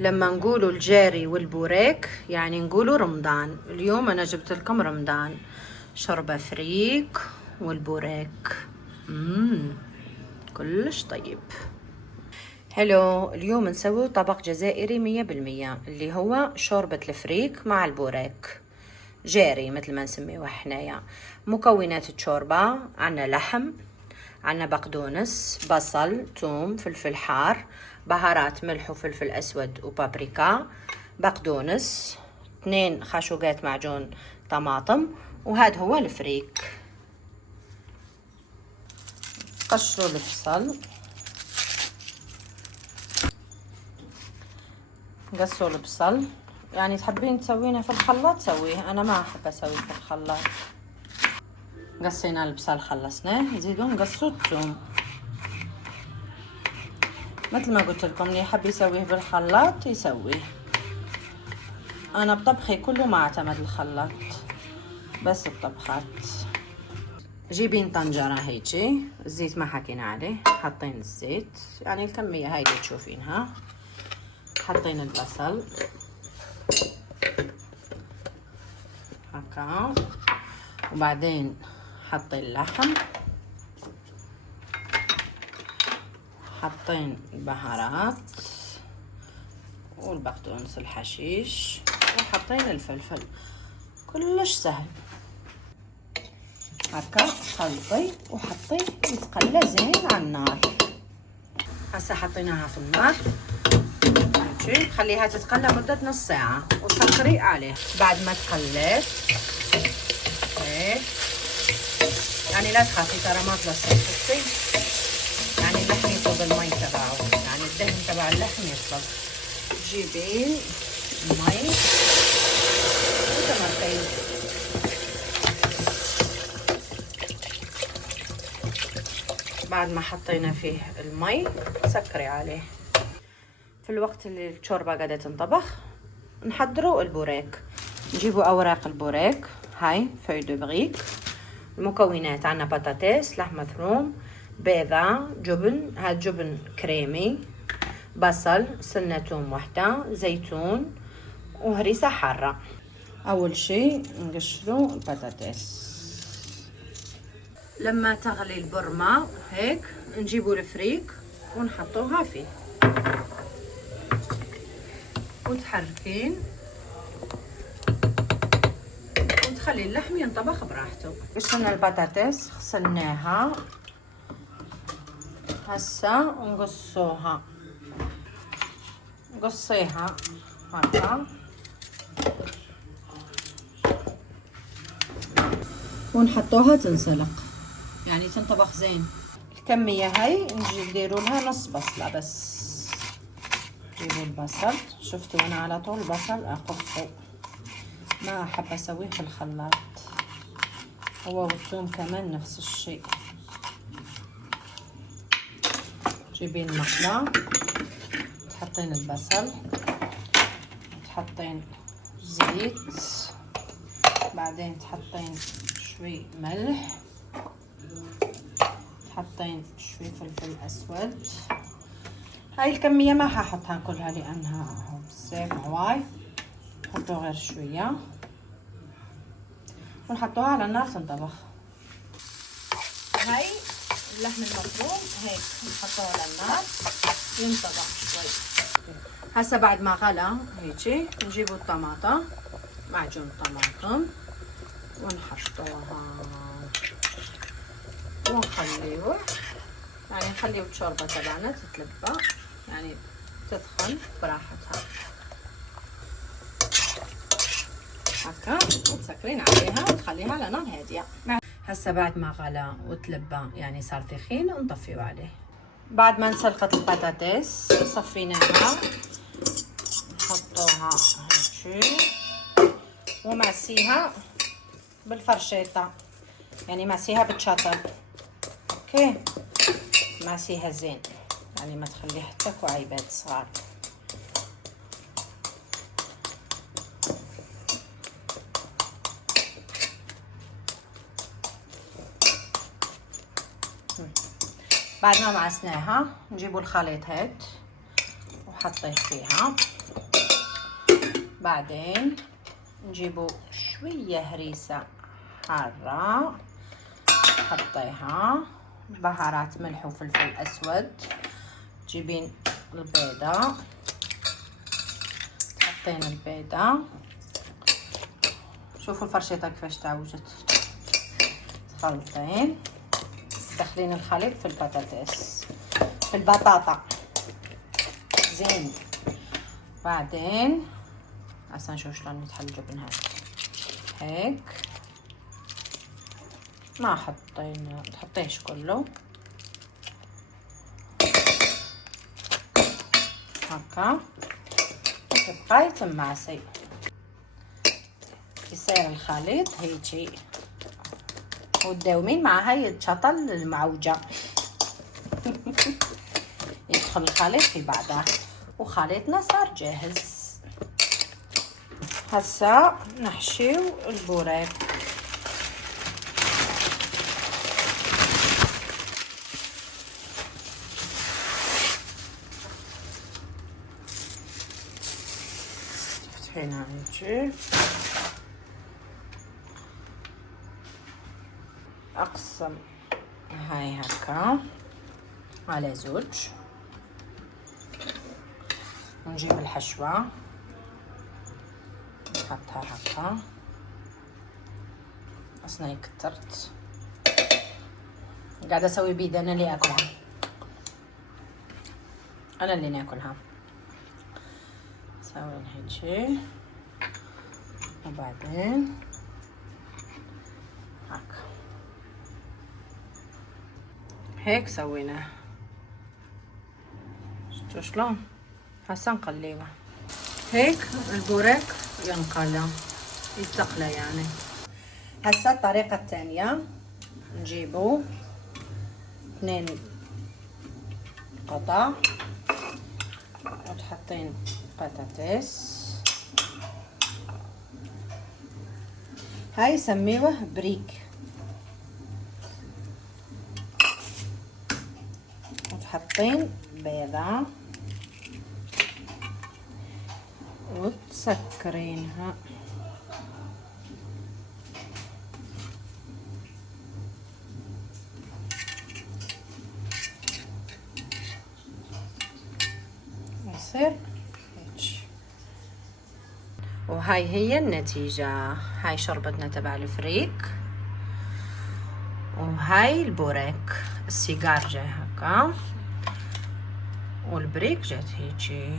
لما نقولوا الجاري والبوريك يعني نقولوا رمضان. اليوم أنا جبت لكم رمضان، شوربة فريك والبوريك. كلش طيب. حلو. اليوم نسوي طبق جزائري 100%، اللي هو شوربة الفريك مع البوريك جاري مثل ما نسميه حنايا. مكونات الشوربة: عنا لحم، عنا بقدونس، بصل، ثوم، فلفل حار، بهارات ملح وفلفل أسود وبابريكا، بقدونس، 2 خاشوقات معجون طماطم، وهذا هو الفريك. قشروا البصل، قصوا البصل، يعني تحبين تسوينه في الخلاط سويه، انا ما احب اسويه في الخلاط. قصينا البصل خلصناه، نزيدو نقصو الثوم مثل ما قلت لكم. اللي يحب يسويه بالخلاط يسويه، انا بطبخي كله ما اعتمد الخلاط، بس الطبخات. جيبين طنجرة هيجي، الزيت ما حكينا عليه، حاطين الزيت يعني الكمية هاي اللي تشوفينها. حاطين البصل هكا، وبعدين حاطين اللحم، حاطين البهارات والبقدونس الحشيش، وحاطين الفلفل. كلش سهل هكا. خلطي وحطي يتقلى زين على النار. هسه حطيناها في النار، خليها تتقلى مدة نص ساعة وسكري عليه. بعد ما تقليت هيك، يعني لا تخافي ترى ما تلصق، بصي يعني اللحم يطلب المي تبعه، يعني الدهن تبع اللحم يطلب. تجيبين المي وتمرقين. بعد ما حطينا فيه المي سكري عليه. في الوقت اللي الشوربة قاعدة تنطبخ نحضروا البوريك. نجيبوا أوراق البوريك هاي فوي دو بريك. المكونات: عنا بطاطس، لحم مفروم، بيضة، جبن، هاد جبن كريمي، بصل، سنة توم وحدة، زيتون، وهريسة حارة. أول شي نقشروا البطاطس. لما تغلي البرمة هيك نجيبوا الفريك ونحطوها فيه وتحركين وتخلي اللحم ينطبخ براحته. قشرنا البطاطس غسلناها، هسا نقصوها، نقصيها هكا ونحطوها تنسلق، يعني تنطبخ زين. الكمية هاي نجي نديروا لها نص بصلة بس. جيبوا البصل، شفتوا انا على طول البصل اقصه، ما احب اسويه في الخلاط. هو والثوم كمان نفس الشيء. تجيبين مقلة، تحطين البصل، تحطين زيت، بعدين تحطين شوي ملح، تحطين شوي فلفل اسود. هاي الكمية ما ححطها كلها لانها بزيت هواي، حطوا غير شوية ونحطوها على النار تنطبخ. هاي اللحم المفروم هيك نحطوه على النار ينطبخ شوي. هسه بعد ما غلى هيجي نجيبوا الطماطم، معجون طماطم، ونحطوها ونخليوه، يعني نخليو الشوربة تبعنا تتلبى، يعني تسخن براحتها هكا، وتسكرين عليها وتخليها على نار هادية. هسه بعد ما غلى وتلبى يعني صار ثخين نطفيه عليه. بعد ما انسلقت البطاطس صفيناها، نحطوها هيك ومعسيها بالفرشيطة، يعني معسيها بالشطر. اوكي، معسيها زين، يعني ما تخلي حتى كعيبات صغار. بعد ما معسناها نجيبوا الخليط هاد وحطيه فيها. بعدين نجيبوا شوية هريسة حارة حطيها، بهارات ملح وفلفل اسود. تجيبين البيضة، تحطين البيضة، شوفوا الفرشيطة كيفاش تعوجت. تخلطين، تدخلين الخليط في البطاطس في البطاطا زين. بعدين هسه نشوف شلون نتحل الجبن هذا. هيك ما تحطيش كله هكا، تبقاي تماسي يصير الخليط هيجي، وتداومين مع هاي الشطل المعوجة. يدخل الخليط في بعضه، وخليطنا صار جاهز. هسا نحشيو البوريك. تفتحينها هيجي، اقسم هاي هكا على زوج، ونجيب الحشوة نحطها هكا. اصلا كترت، قاعدة اسوي بيد انا اللي اكلها، انا اللي ناكلها. سوين هيجي، وبعدين هكا هيك سويناه. شفتوا شلون؟ هسا نقليوه هيك. البوريك ينقلى يتقلى يعني. هسا الطريقة الثانية، نجيبو 2 قطع وتحطين بطاطس. هاي يسميوه بريك. وتحطين بيضة وتسكرينها. يصير هيك. وهاي هي النتيجة. هاي شربتنا تبع الفريك، وهاي البوريك. السيجار جاي هكا، والبريك جات هيجي.